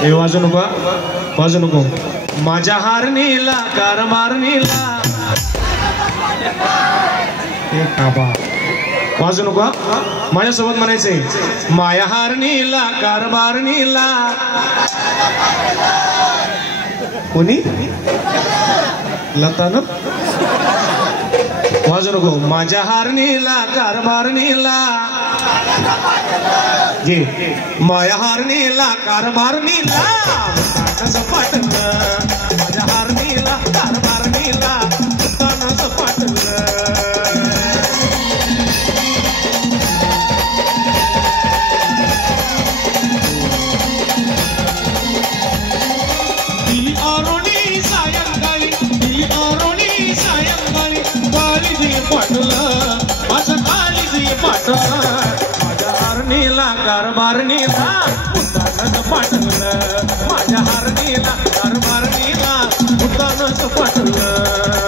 हे वाजू नको वाजू नको माझ्या हारणीला कार मारणीला एक आबा वाजू नको माझ्यासोबत म्हणायचंय माया हारणीला कार मारणीला कोणी लता ना वाजू नको माझ्या हारणीला कार मारणीला घे माया हारणीला कार मारणीला पाटलं माझ्या हारणीला कार मारणीला तानाचं पाटलं माझ्या हारणीला कारभारणीला उतानच पाठवलं माझ्या हारणीला कारभारणीला उतानच पाठवलं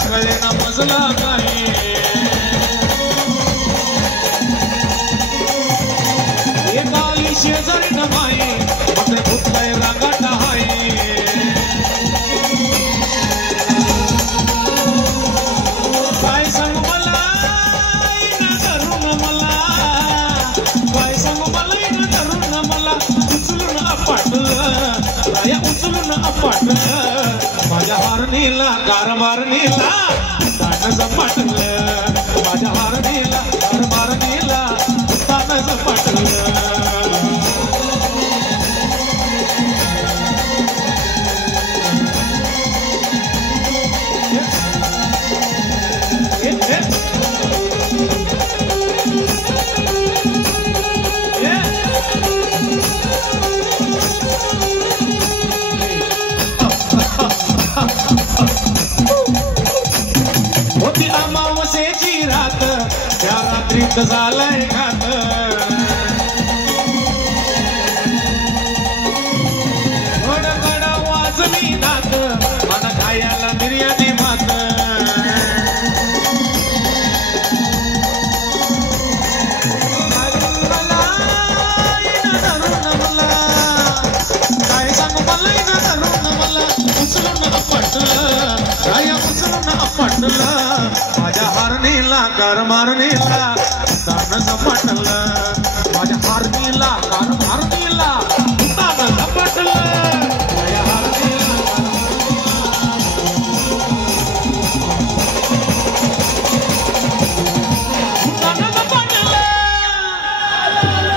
कळे ना मजला काही एकाली शेजारी न माई मग भूतलाय रागाट हाय काय सांगू मला ना धरून मला काय सांगू मला ना धरून मला उचलून आपटलं राया उचलून आपटलं माझ्या हारणीला कार मारणीला तानच पाटलं माझ्या हारणीला कार मारणीला तानच पाटलं होती अमावस्येची रात त्या रात्रीत झालंय घात घड वाजवी नात मला खायला बिर्याणी भात काय सांगू मला धरून मला उचलून आपटलं काय उचलून आपटलं माझ्या हारणीला कार मारणीला तानच पाटलं माझ्या हारणीला कार